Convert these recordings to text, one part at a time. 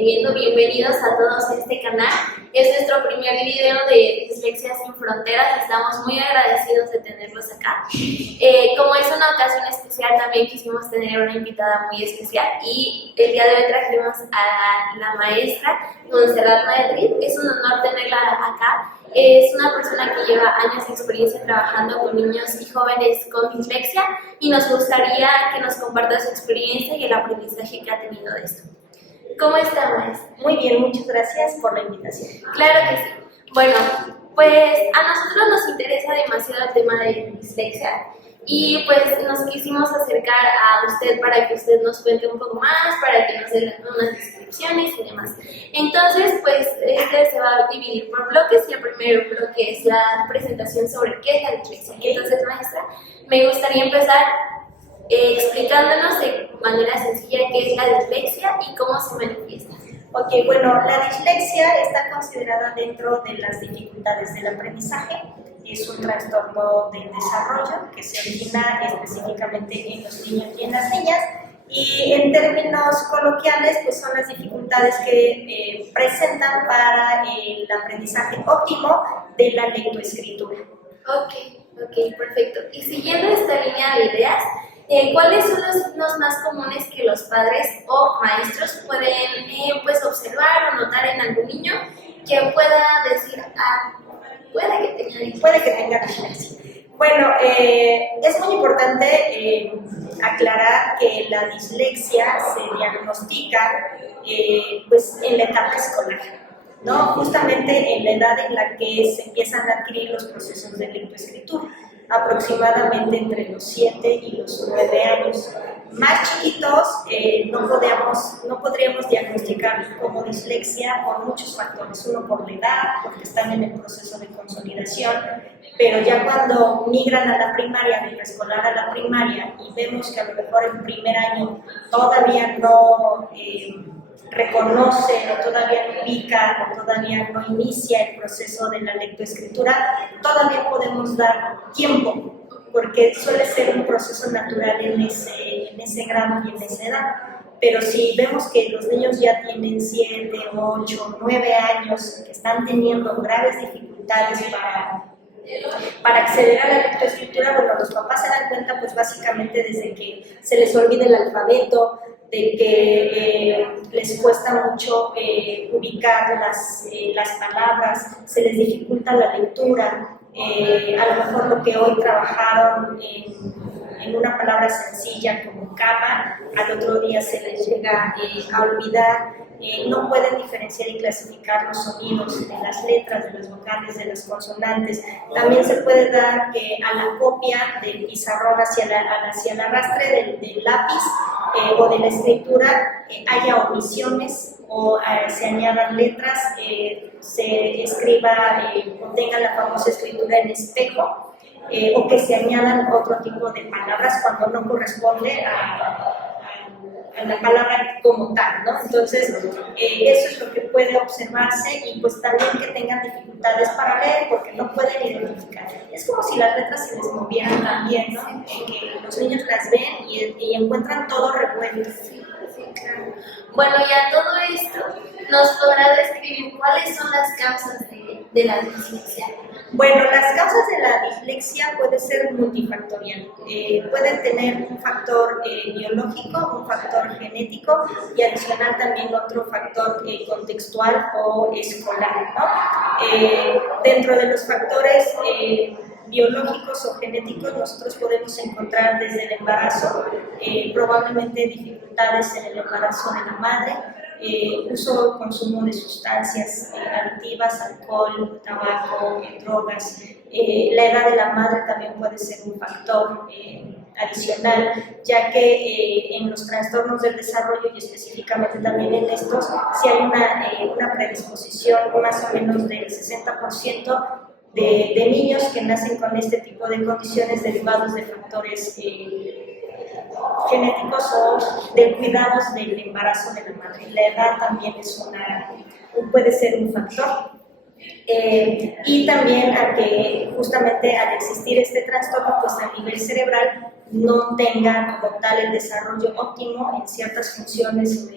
viendo, bienvenidos a todos a este canal. Es nuestro primer video de Dislexia Sin Fronteras, estamos muy agradecidos de tenerlos acá. Como es una ocasión especial, también quisimos tener una invitada muy especial y el día de hoy trajimos a la maestra Montserrat Madrid. Es un honor tenerla acá. Es una persona que lleva años de experiencia trabajando con niños y jóvenes con dislexia y nos gustaría que nos comparta su experiencia y el aprendizaje que ha tenido de esto. ¿Cómo está, maestra? Muy bien, muchas gracias por la invitación. Claro que sí. Bueno, pues a nosotros nos interesa demasiado el tema de dislexia y pues nos quisimos acercar a usted para que usted nos cuente un poco más, para que nos dé unas descripciones y demás. Entonces, pues este se va a dividir por bloques y el primer bloque es la presentación sobre qué es la dislexia. Entonces, maestra, me gustaría empezar explicándonos de manera sencilla qué es la dislexia y cómo se manifiesta. Ok, bueno, la dislexia está considerada dentro de las dificultades del aprendizaje. Es un trastorno del desarrollo que se origina específicamente en los niños y en las niñas. Y en términos coloquiales, pues son las dificultades que presentan para el aprendizaje óptimo de la lectoescritura. Ok, perfecto. Y siguiendo esta línea de ideas, ¿cuáles son los signos más comunes que los padres o maestros pueden pues observar o notar en algún niño que pueda decir, puede que tenga dislexia? Bueno, es muy importante aclarar que la dislexia se diagnostica pues en la etapa escolar, ¿no? Justamente en la edad en la que se empiezan a adquirir los procesos de lectoescritura, aproximadamente entre los 7 y los 9 años. Más chiquitos no podríamos diagnosticar como dislexia por muchos factores. Uno, por la edad, porque están en el proceso de consolidación, pero ya cuando migran a la primaria, de preescolar a la primaria, y vemos que a lo mejor en primer año todavía no reconoce, o todavía no ubica, o todavía no inicia el proceso de la lectoescritura, todavía podemos dar tiempo, porque suele ser un proceso natural en ese grado y en esa edad. Pero si vemos que los niños ya tienen 7, 8, 9 años, que están teniendo graves dificultades para acceder a la lectoescritura, bueno, los papás se dan cuenta pues básicamente desde que se les olvida el alfabeto, de que les cuesta mucho ubicar las palabras, se les dificulta la lectura, a lo mejor lo que hoy trabajaron en una palabra sencilla como cama, al otro día se les llega a olvidar. No pueden diferenciar y clasificar los sonidos de las letras, de las vocales, de las consonantes. También se puede dar que a la copia del pizarrón hacia el arrastre del lápiz o de la escritura haya omisiones o se añadan letras, se escriba o tenga la famosa escritura en espejo, o que se añadan otro tipo de palabras cuando no corresponde a la palabra como tal, ¿no? Entonces, eso es lo que puede observarse y pues también que tengan dificultades para leer porque no pueden identificar. Es como si las letras se les movieran también, ¿no? Que los niños las ven y encuentran todo revuelto. Sí, claro. Bueno, y a todo esto, ¿nos podrá describir cuáles son las causas de la dislexia? Bueno, las causas de la dislexia pueden ser multifactorial. Pueden tener un factor biológico, un factor genético y adicional también otro factor contextual o escolar, ¿no? Dentro de los factores biológicos o genéticos nosotros podemos encontrar desde el embarazo, probablemente dificultades en el embarazo de la madre, uso o consumo de sustancias adictivas, alcohol, tabaco, drogas. La edad de la madre también puede ser un factor adicional, ya que en los trastornos del desarrollo y específicamente también en estos, si hay una predisposición más o menos del 60% de niños que nacen con este tipo de condiciones derivados de factores genéticos o de cuidados del embarazo de la madre. La edad también puede ser un factor. Y también a que justamente al existir este trastorno, pues a nivel cerebral no tenga como tal el desarrollo óptimo en ciertas funciones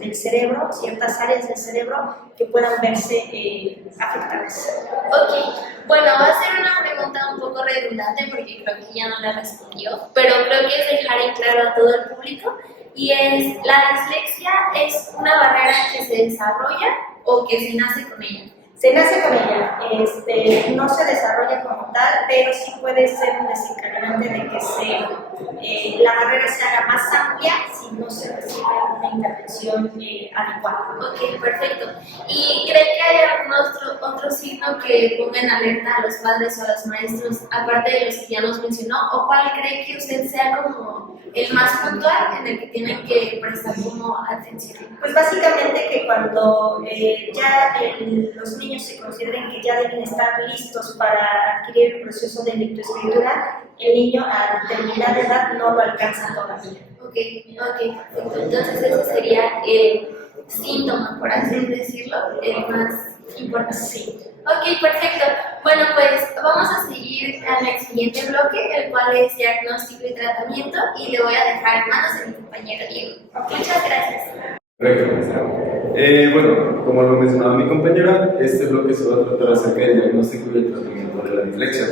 del cerebro, ciertas áreas del cerebro que puedan verse afectadas. Ok, bueno, va a ser una pregunta un poco redundante porque creo que ya no la respondió, pero creo que es dejar en claro a todo el público y es, ¿la dislexia es una barrera que se desarrolla o que se nace con ella? Se nace con ella, no se desarrolla como tal, pero sí puede ser un desencadenante de que la barrera se haga más amplia si no se recibe una intervención adecuada. Ok, perfecto. ¿Y cree que hay algún otro signo que ponga en alerta a los padres o a los maestros, aparte de los que ya nos mencionó? ¿O cuál cree que usted sea como el más puntual en el que tienen que prestar como atención? Pues básicamente que cuando ya los niños se consideren que ya deben estar listos para adquirir el proceso de lectoescritura, el niño a determinada edad no lo alcanza todavía. Ok, perfecto. Entonces ese sería el síntoma, por así decirlo, el más importante. Sí. Ok, perfecto. Bueno, pues vamos a seguir al siguiente bloque, el cual es diagnóstico y tratamiento, y le voy a dejar en manos de mi compañero Diego. Muchas gracias. Perfecto, maestra. Bueno, como lo mencionaba mi compañera, este bloque se va a tratar acerca del diagnóstico y el tratamiento de la dislexia.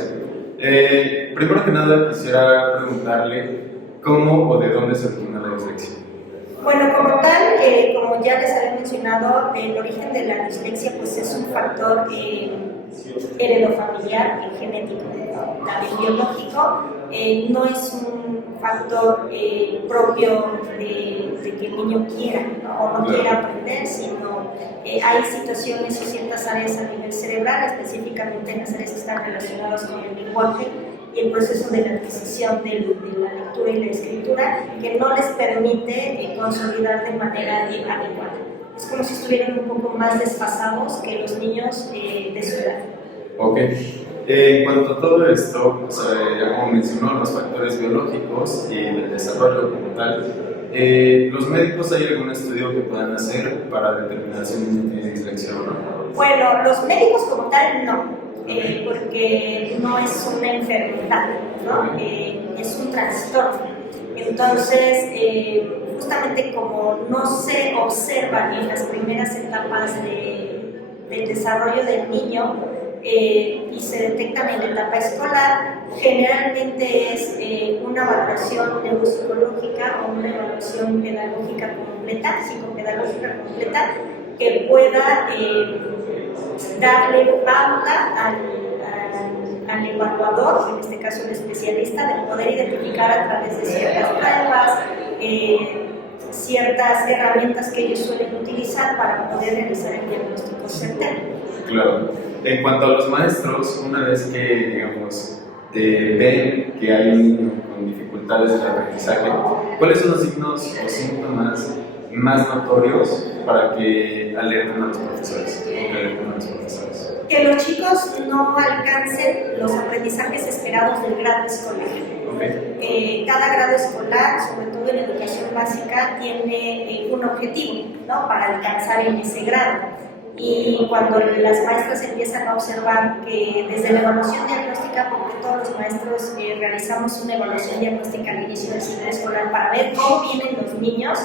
Primero que nada, quisiera preguntarle cómo o de dónde se origina la dislexia. Bueno, como tal, como ya les había mencionado, el origen de la dislexia pues, es un factor heredofamiliar y genético, también biológico. No es un factor propio de que el niño quiera, ¿no? O no quiera aprender, sino hay situaciones o ciertas áreas a nivel cerebral, específicamente en las áreas que están relacionadas con el lenguaje y el proceso de la adquisición de la lectura y la escritura, que no les permite consolidar de manera adecuada. Es como si estuvieran un poco más desfasados que los niños de su edad. Ok. En cuanto a todo esto, ya como mencionó, los factores biológicos y el desarrollo como tal, ¿los médicos hay algún estudio que puedan hacer para determinar si un niño tiene dislexia o no? Bueno, los médicos como tal no. Porque no es una enfermedad, ¿no? Es un trastorno. Entonces, justamente como no se observa en las primeras etapas del desarrollo del niño y se detectan en la etapa escolar, generalmente es una valoración neuropsicológica o una evaluación pedagógica completa, psicopedagógica completa, que pueda darle pauta al evaluador, en este caso el especialista, de poder identificar a través de ciertas pruebas, ciertas herramientas que ellos suelen utilizar para poder realizar el diagnóstico certero. Claro. En cuanto a los maestros, una vez que, digamos, ven que hay un niño con dificultades de aprendizaje, ¿cuáles son los signos o síntomas más notorios para que alerten a los profesores? Que los chicos no alcancen los aprendizajes esperados del grado escolar. Okay. Cada grado escolar, sobre todo en educación básica, tiene un objetivo, ¿no? Para alcanzar en ese grado. Y cuando las maestras empiezan a observar que desde la evaluación diagnóstica, porque todos los maestros realizamos una evaluación diagnóstica al inicio del ciclo escolar para ver cómo vienen los niños,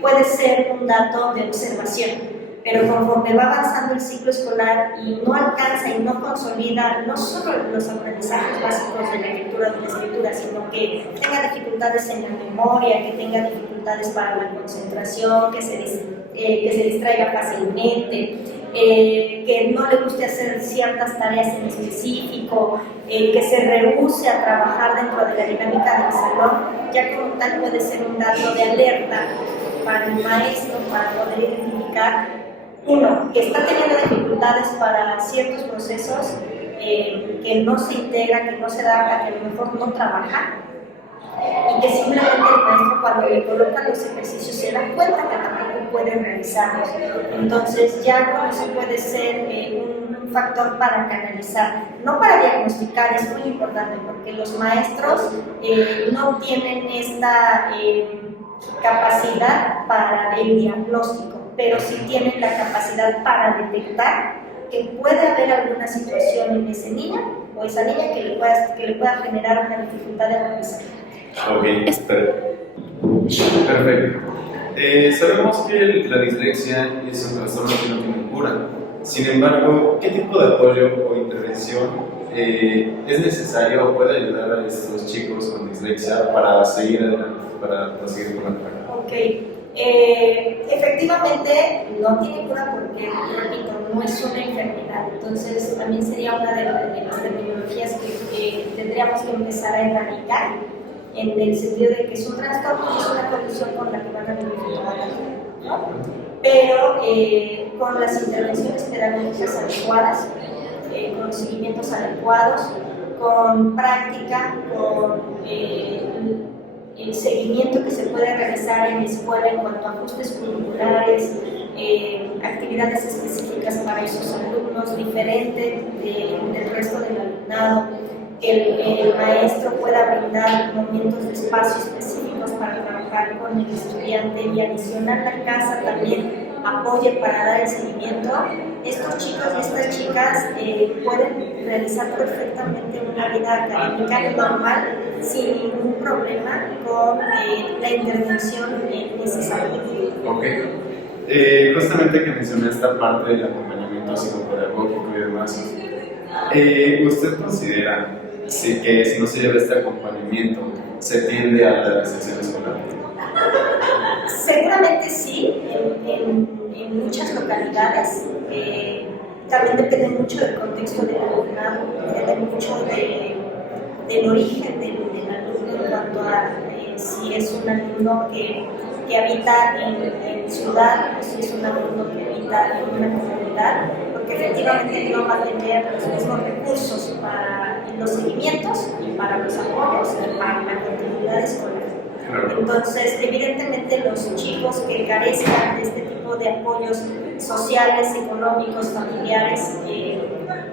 puede ser un dato de observación. Pero conforme va avanzando el ciclo escolar y no alcanza y no consolida no solo los aprendizajes básicos de la lectura o de la escritura, sino que tenga dificultades en la memoria, que tenga dificultades para la concentración, que se distraiga fácilmente, que no le guste hacer ciertas tareas en específico, que se rehúse a trabajar dentro de la dinámica del salón, ya como tal puede ser un dato de alerta para el maestro para poder identificar, uno, que está teniendo dificultades para ciertos procesos, que no se integra, que no se adapta, que a lo mejor no trabaja, y que simplemente el maestro cuando le coloca los ejercicios se da cuenta que tampoco puede realizarlos. Entonces ya con eso puede ser un factor para canalizar, no para diagnosticar, es muy importante porque los maestros no tienen esta capacidad para el diagnóstico, pero sí tienen la capacidad para detectar que puede haber alguna situación en ese niño o esa niña que le pueda generar una dificultad de aprendizaje. Ok, perfecto. Sabemos que la dislexia es un trastorno que no tiene cura. Sin embargo, ¿qué tipo de apoyo o intervención es necesario o puede ayudar a estos chicos con dislexia para seguir adelante, para proseguir con la carrera? Ok, efectivamente no tiene cura porque, repito, no es una enfermedad. Entonces, también sería una de las terminologías que tendríamos que empezar a erradicar, en el sentido de que es un trastorno y es una condición con la que van a vivir toda la vida, ¿no? Pero con las intervenciones pedagógicas adecuadas, con seguimientos adecuados, con práctica, con el seguimiento que se puede realizar en la escuela en cuanto a ajustes curriculares, actividades específicas para esos alumnos, diferentes del resto del alumnado, que el maestro pueda brindar momentos de espacio específicos para trabajar con el estudiante y adicional la casa también apoye para dar el seguimiento. Estos chicos y estas chicas pueden realizar perfectamente una vida académica normal sin ningún problema con la intervención necesaria. Ok. Justamente que mencioné esta parte del acompañamiento psicopedagógico y demás, ¿usted considera que si no se lleva este acompañamiento se tiende a la deserción escolar? Seguramente sí, en muchas localidades. También depende mucho del contexto del alumnado, depende mucho del origen del alumno en cuanto a si es un alumno que habita en ciudad o si es un alumno que habita en una comunidad, porque efectivamente no va a tener los mismos recursos para los seguimientos y para los apoyos y para la continuidad escolar. Entonces, evidentemente los chicos que carezcan de este tipo de apoyos sociales, económicos, familiares e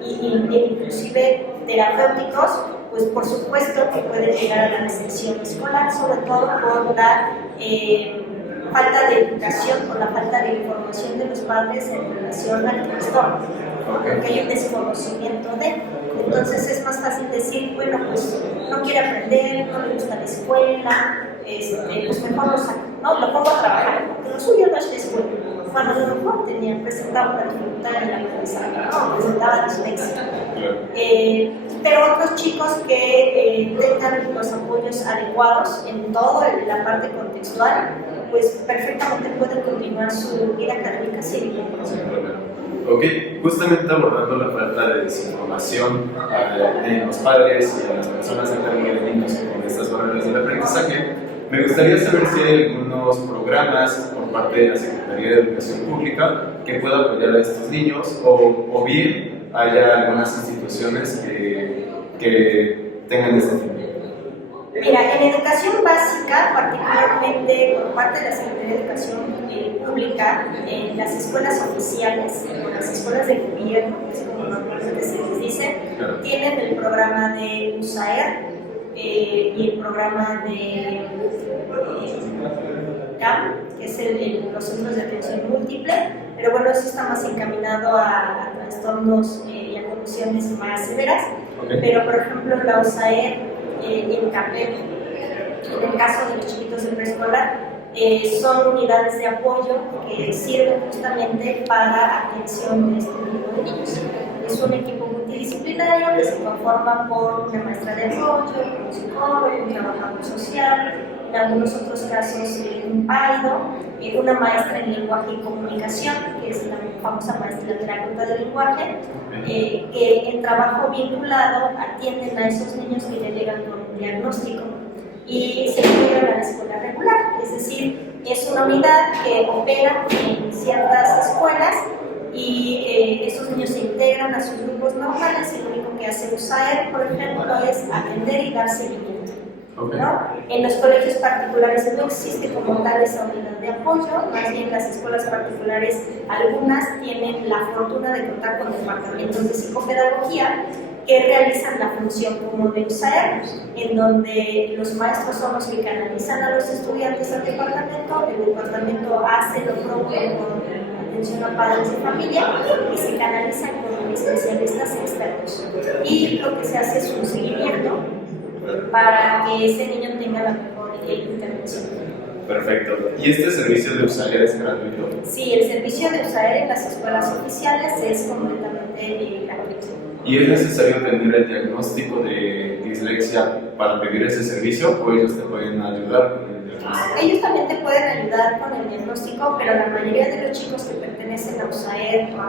inclusive terapéuticos, pues por supuesto que pueden llegar a la deserción escolar, sobre todo por la falta de educación, por la falta de información de los padres en relación al trastorno, porque hay un desconocimiento de. Entonces es más fácil decir, bueno, pues no quiere aprender, no le gusta la escuela, pues mejor lo saco, ¿no? Lo pongo a trabajar, porque lo suyo no es la escuela. Cuando a lo mejor presentaba una dificultad en la aprendizaje, ¿no? Presentaba dislexia. Pero otros chicos que tengan los apoyos adecuados en toda la parte contextual, pues perfectamente pueden continuar su vida académica sin ningún problema. Ok, justamente abordando la falta de desinformación en los padres y en las personas a cargo de niños con estas barreras del aprendizaje, me gustaría saber si hay algunos programas por parte de la Secretaría de Educación Pública que pueda apoyar a estos niños o bien haya algunas instituciones que tengan este tipo. Mira, en educación básica, particularmente por parte de la Secretaría de Educación Pública, en las escuelas oficiales, o las escuelas de gobierno, que es como normalmente se les dice, tienen el programa de USAER y el programa de CAM, que es los centros de atención múltiple, pero bueno, eso está más encaminado a trastornos y a condiciones más severas. Pero por ejemplo, la USAER en CAPEC, en el caso de los chiquitos de preescolar, son unidades de apoyo que sirven justamente para atención de este tipo de niños. Es un equipo multidisciplinario que se conforma por una maestra de apoyo, un psicólogo, un trabajador social, en algunos otros casos un PAIDO, una maestra en lenguaje y comunicación, que es la famosa maestra terapeuta del lenguaje, que en trabajo vinculado atienden a esos niños que ya llegan con un diagnóstico y se integran a la escuela regular, es decir, es una unidad que opera en ciertas escuelas y esos niños se integran a sus grupos normales y lo único que hace USAER, por ejemplo, es atender y dar seguimiento. ¿No? En los colegios particulares no existe como tal esa unidad de apoyo, más bien las escuelas particulares, algunas tienen la fortuna de contar con departamentos de psicopedagogía que realizan la función como de USAER, en donde los maestros son los que canalizan a los estudiantes al departamento, el departamento hace lo propio con atención a padres de familia y se canalizan con especialistas expertos. Y lo que se hace es un seguimiento para que ese niño tenga la mejor intervención. Perfecto. ¿Y este servicio de USAER es gratuito? Sí, el servicio de USAER en las escuelas oficiales es completamente gratuito. ¿Y es necesario tener el diagnóstico de dislexia para pedir ese servicio o ellos te pueden ayudar con el diagnóstico? Ellos también te pueden ayudar con el diagnóstico, pero la mayoría de los chicos que pertenecen a USAER o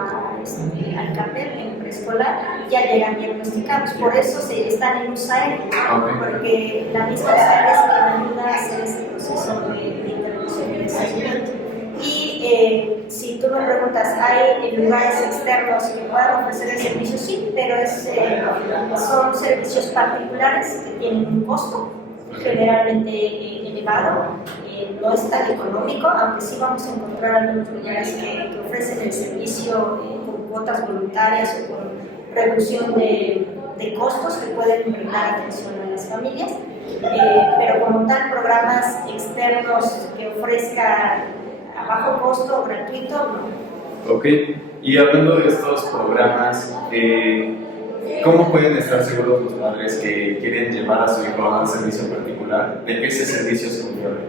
al CAPEL en preescolar ya llegan diagnosticados. Por eso están en USAER, porque la misma USAER es quien ayuda a hacer ese proceso de intervención y de seguimiento. Y si tú me preguntas, ¿hay lugares externos que puedan ofrecer el servicio? Sí, pero son servicios particulares que tienen un costo generalmente elevado, no es tan económico, aunque sí vamos a encontrar algunos lugares que ofrecen el servicio con cuotas voluntarias o con reducción de costos que pueden brindar atención a las familias, pero como tal programas externos que ofrezca a bajo costo o gratuito, no. Ok, y hablando de estos programas, ¿cómo pueden estar seguros los padres que quieren llevar a su hijo a un servicio particular de que ese servicio es confiable?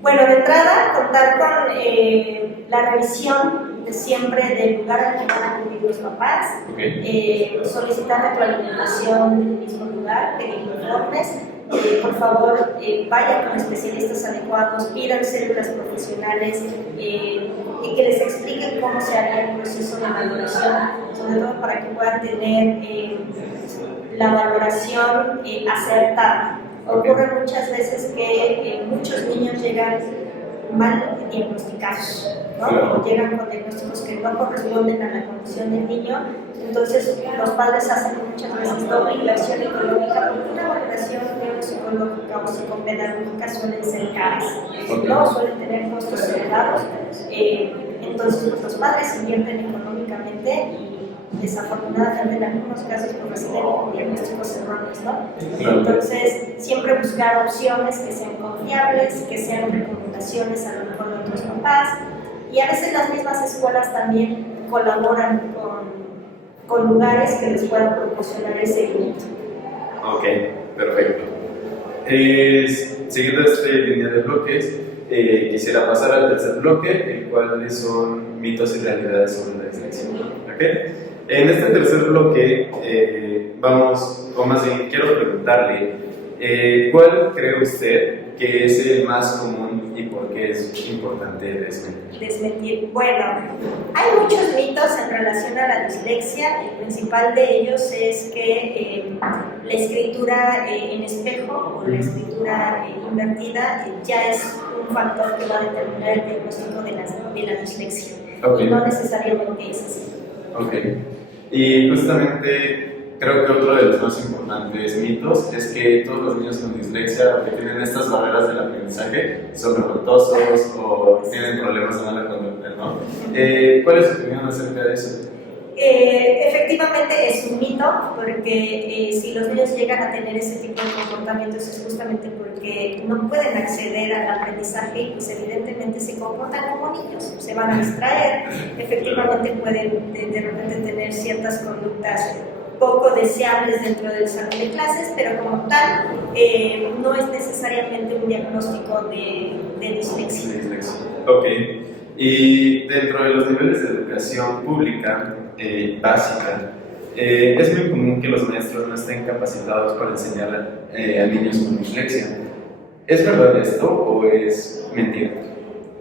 Bueno, de entrada, contar con la revisión de siempre del lugar al que van a acudir los papás, solicitar retroalimentación del mismo lugar, pedir informes. Por favor, vayan con especialistas adecuados, pidan células profesionales y que les expliquen cómo se hará el proceso de valoración, sobre todo para que puedan tener la valoración acertada. Ocurre muchas veces que muchos niños llegan mal diagnosticados, ¿no? O llegan con diagnósticos que no corresponden a la condición del niño. Entonces, los padres hacen muchas veces doble inversión económica porque una valoración neuropsicológica o psicopedagógica suelen ser caras, ¿no? Suelen tener costos elevados. Entonces, pues, los padres invierten económicamente y desafortunadamente en algunos casos pues, reciben diagnósticos erróneos, ¿no? Entonces, siempre buscar opciones que sean confiables, que sean recomendaciones a lo mejor de otros papás, y a veces las mismas escuelas también colaboran con lugares que les puedan proporcionar el seguimiento. Ok, perfecto. Siguiendo esta línea de bloques, quisiera pasar al tercer bloque, el cual son mitos y realidades sobre la dislexia. ¿Okay? En este tercer bloque vamos, o más bien quiero preguntarle, ¿cuál cree usted que es el más común y por qué es importante desmentir? Bueno, hay muchos mitos en relación a la dislexia. El principal de ellos es que la escritura en espejo o la escritura invertida ya es un factor que va a determinar el diagnóstico de la dislexia. Y no necesariamente es así. Ok. Y justamente creo que otro de los más importantes mitos es que todos los niños con dislexia que tienen estas barreras del aprendizaje son revoltosos o tienen problemas de mala conducta, ¿no? ¿Cuál es su opinión acerca de eso? Efectivamente es un mito, porque si los niños llegan a tener ese tipo de comportamientos es justamente porque no pueden acceder al aprendizaje y pues evidentemente se comportan como niños, se van a distraer, efectivamente pueden de repente tener ciertas conductas poco deseables dentro del salón de clases, pero como tal no es necesariamente un diagnóstico de dislexia. Ok. Y dentro de los niveles de educación pública básica, es muy común que los maestros no estén capacitados para enseñar a niños con dislexia. ¿Es verdad esto o es mentira?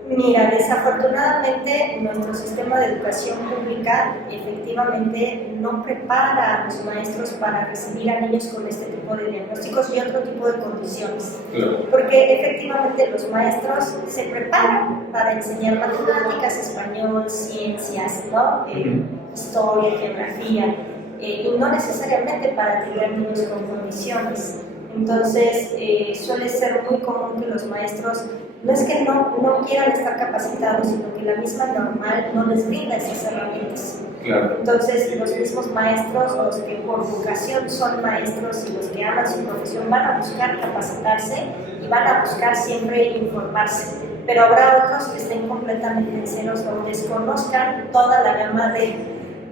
Mira, desafortunadamente nuestro sistema de educación pública efectivamente no prepara a los maestros para recibir a niños con este tipo de diagnósticos y otro tipo de condiciones. Claro. Porque efectivamente los maestros se preparan para enseñar matemáticas, español, ciencias, ¿no? Historia, geografía, y no necesariamente para atender niños con condiciones. Entonces, suele ser muy común que los maestros no es que no quieran estar capacitados, sino que la misma normal no les brinda esas herramientas. Claro. Entonces, los mismos maestros, los que por vocación son maestros y los que aman su profesión, van a buscar capacitarse y van a buscar siempre informarse. Pero habrá otros que estén completamente en ceros o desconozcan toda la gama de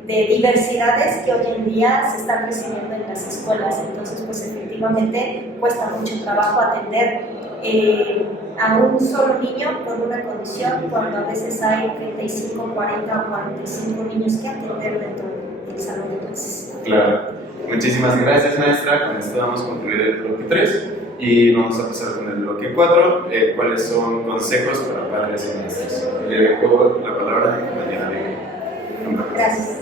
diversidades que hoy en día se están recibiendo en las escuelas. Entonces, pues efectivamente cuesta mucho trabajo atender a un solo niño con una condición, cuando a veces hay 35, 40 o 45 niños que atender dentro del salón de clases. Claro. Muchísimas gracias, maestra. Con esto vamos a concluir el bloque 3 y vamos a pasar con el bloque 4, cuáles son consejos para padres y maestros. Le dejo la palabra a mi compañera de Gracias.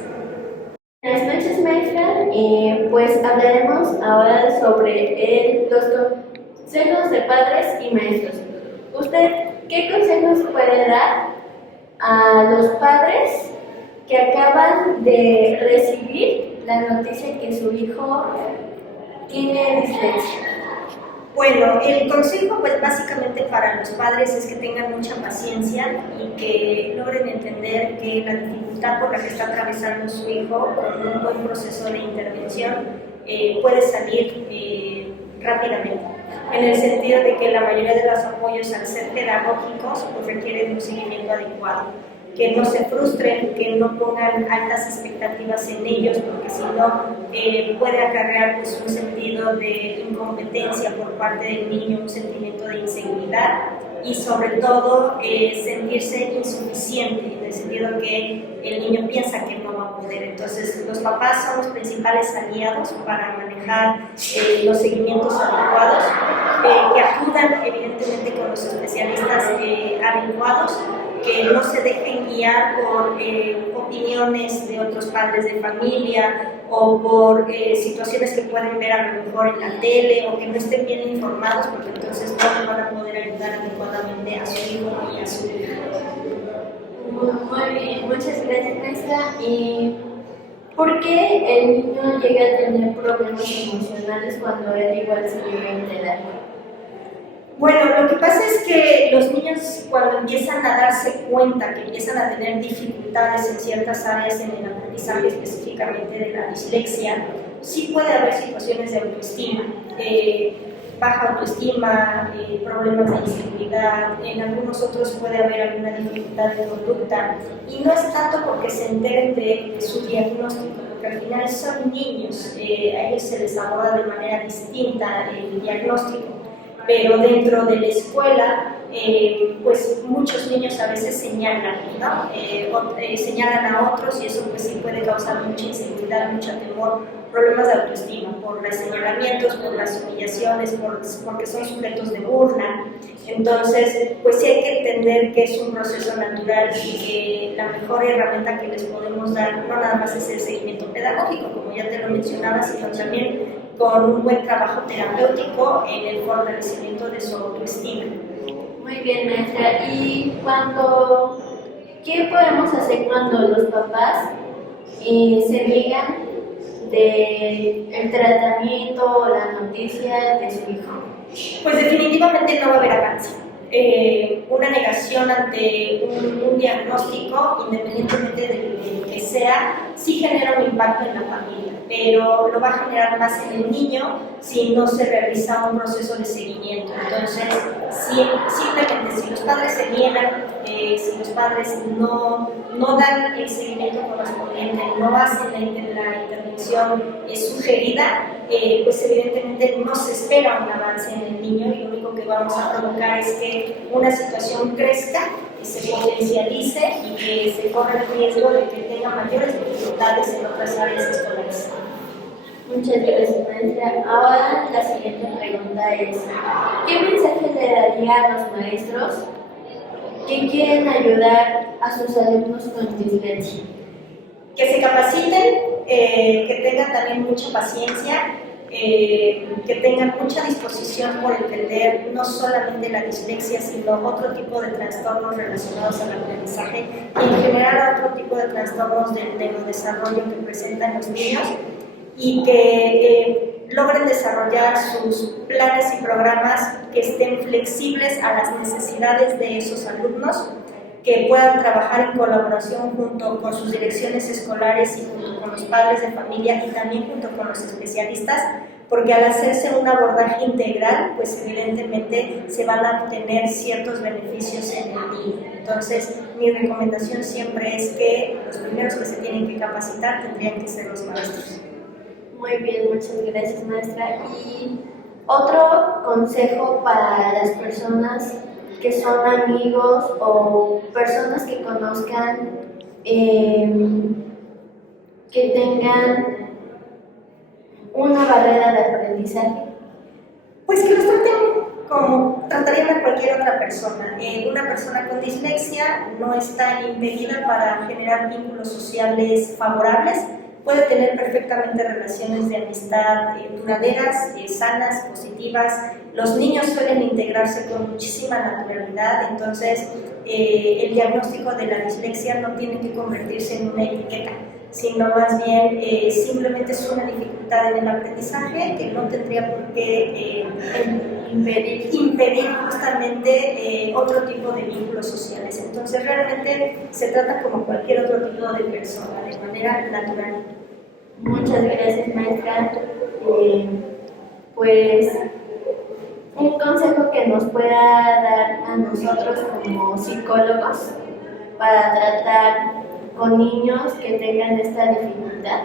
Buenas noches, maestra. Pues hablaremos ahora sobre los consejos de padres y maestros. ¿Usted qué consejos puede dar a los padres que acaban de recibir la noticia que su hijo tiene dislexia? Bueno, el consejo pues básicamente para los padres es que tengan mucha paciencia y que logren entender que la dificultad por la que está atravesando su hijo con un buen proceso de intervención puede salir rápidamente, en el sentido de que la mayoría de los apoyos al ser pedagógicos pues requieren un seguimiento adecuado, que no se frustren, que no pongan altas expectativas en ellos, porque si no puede acarrear pues, un sentido de incompetencia por parte del niño, un sentimiento de inseguridad y sobre todo sentirse insuficiente, en el sentido que el niño piensa que no va a poder. Entonces los papás son los principales aliados para manejar los seguimientos adecuados, que acudan evidentemente con los especialistas adecuados, que no se dejen guiar por opiniones de otros padres de familia o por situaciones que pueden ver a lo mejor en la tele o que no estén bien informados, porque entonces no van a poder ayudar adecuadamente a su hijo y a su hija. Muy bien, muchas gracias, maestra. ¿Y por qué el niño llega a tener problemas emocionales cuando él igual se llega a enterar? Bueno, lo que pasa es que los niños cuando empiezan a darse cuenta que empiezan a tener dificultades en ciertas áreas en el aprendizaje, específicamente de la dislexia, sí puede haber situaciones de autoestima, baja autoestima, problemas de inseguridad, en algunos otros puede haber alguna dificultad de conducta, y no es tanto porque se enteren de su diagnóstico, porque al final son niños, a ellos se les aborda de manera distinta el diagnóstico. Pero dentro de la escuela, pues muchos niños a veces señalan, ¿no? Señalan a otros y eso pues sí puede causar mucha inseguridad, mucho temor, problemas de autoestima por los señalamientos, por las humillaciones, porque son sujetos de burla. Entonces, pues sí hay que entender que es un proceso natural y que la mejor herramienta que les podemos dar no nada más es el seguimiento pedagógico, como ya te lo mencionaba, sino también con un buen trabajo terapéutico en el fortalecimiento de su autoestima. Muy bien, maestra. ¿Y qué podemos hacer cuando los papás se niegan del tratamiento o la noticia de su hijo? Pues definitivamente no va a haber avance. Una negación ante un diagnóstico, independientemente de lo que sea, sí genera un impacto en la familia, pero lo va a generar más en el niño si no se realiza un proceso de seguimiento. Entonces, simplemente si los padres se niegan, si los padres no dan el seguimiento correspondiente, no hacen la intervención sugerida, pues evidentemente no se espera un avance en el niño y lo único que vamos a provocar es que una situación crezca, que se potencialice y que se corra el riesgo de que tenga mayores dificultades en otras áreas escolares. Muchas gracias, maestra. Ahora la siguiente pregunta es, ¿qué mensaje le daría a los maestros que quieren ayudar a sus alumnos con dislexia? Que se capaciten, que tengan también mucha paciencia, que tengan mucha disposición por entender no solamente la dislexia, sino otro tipo de trastornos relacionados al aprendizaje y en general otro tipo de trastornos del neurodesarrollo que presentan los niños, y que logren desarrollar sus planes y programas que estén flexibles a las necesidades de esos alumnos, que puedan trabajar en colaboración junto con sus direcciones escolares y junto con los padres de familia y también junto con los especialistas, porque al hacerse un abordaje integral, pues evidentemente se van a obtener ciertos beneficios en el niño. Entonces, mi recomendación siempre es que los primeros que se tienen que capacitar tendrían que ser los maestros. Muy bien, muchas gracias, maestra. Y otro consejo para las personas que son amigos o personas que conozcan, que tengan una barrera de aprendizaje? Pues que los traten como tratarían a cualquier otra persona. Una persona con dislexia no está impedida para generar vínculos sociales favorables, puede tener perfectamente relaciones de amistad duraderas, sanas, positivas. Los niños suelen integrarse con muchísima naturalidad, entonces el diagnóstico de la dislexia no tiene que convertirse en una etiqueta, sino más bien simplemente es una dificultad en el aprendizaje que no tendría por qué impedir justamente otro tipo de vínculos sociales. Entonces realmente se trata como cualquier otro tipo de persona, de manera natural. Muchas gracias, maestra. Pues un consejo que nos pueda dar a nosotros como psicólogos para tratar con niños que tengan esta dificultad.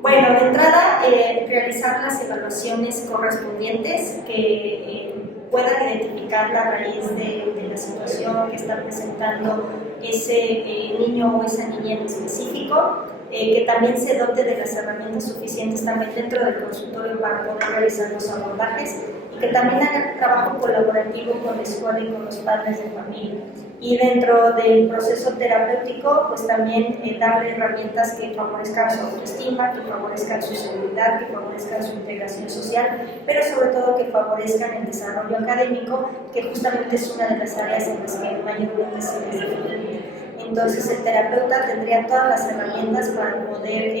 Bueno, de entrada, realizar las evaluaciones correspondientes que puedan identificar la raíz de la situación que está presentando ese niño o esa niña en específico, que también se dote de las herramientas suficientes también dentro del consultorio para poder realizar los abordajes, y que también haga trabajo colaborativo con la escuela y con los padres de familia. Y dentro del proceso terapéutico, pues también darle herramientas que favorezcan su autoestima, que favorezcan su seguridad, que favorezcan su integración social, pero sobre todo que favorezcan el desarrollo académico, que justamente es una de las áreas en las que mayormente se les dificulta. Entonces el terapeuta tendría todas las herramientas para poder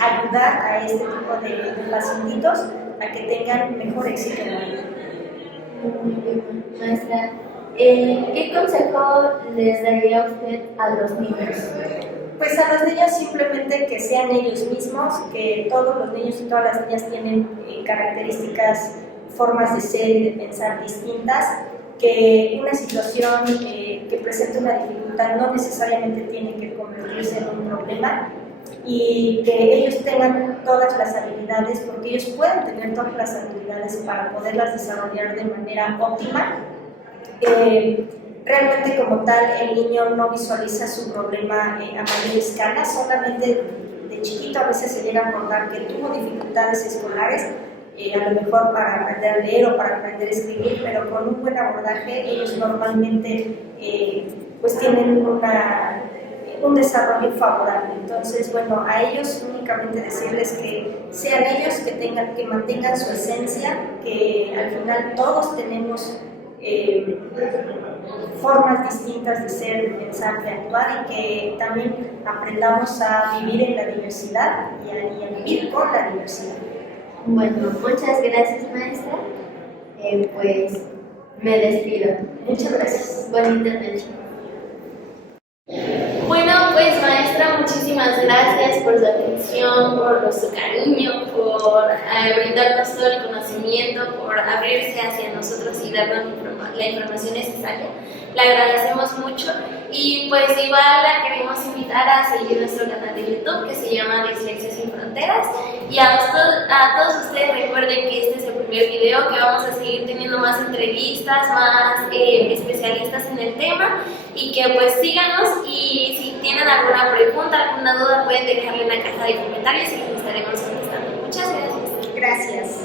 ayudar a este tipo de pacientitos a que tengan mejor éxito en la vida. Maestra, ¿qué consejo les daría usted a los niños? Pues a los niños simplemente que sean ellos mismos, que todos los niños y todas las niñas tienen características, formas de ser y de pensar distintas, que una situación que presente una dificultad no necesariamente tiene que convertirse en un problema, y que ellos tengan todas las habilidades, porque ellos pueden tener todas las habilidades para poderlas desarrollar de manera óptima. Realmente como tal el niño no visualiza su problema a mayor escala, solamente de chiquito a veces se llega a acordar que tuvo dificultades escolares, a lo mejor para aprender a leer o para aprender a escribir, pero con un buen abordaje ellos normalmente pues tienen un desarrollo favorable. Entonces, bueno, a ellos únicamente decirles que sean ellos, que mantengan su esencia, que al final todos tenemos formas distintas de ser, de pensar, de actuar, y que también aprendamos a vivir en la diversidad y a vivir con la diversidad. Bueno, muchas gracias, maestra. Pues me despido. Muchas gracias. Bonita noche. Bueno, pues maestra, muchísimas gracias por su atención, por su cariño, por brindarnos todo el conocimiento, por abrirse hacia nosotros y darnos la información necesaria. Le agradecemos mucho, y pues igual la queremos invitar a seguir nuestro canal de YouTube que se llama Dislexia Sin Fronteras, y a todos ustedes recuerden que este es el primer video, que vamos a seguir teniendo más entrevistas, más especialistas en el tema, y que pues síganos, y si tienen alguna pregunta, alguna duda, pueden dejarla en la caja de comentarios y les estaremos contestando. Muchas gracias. Gracias.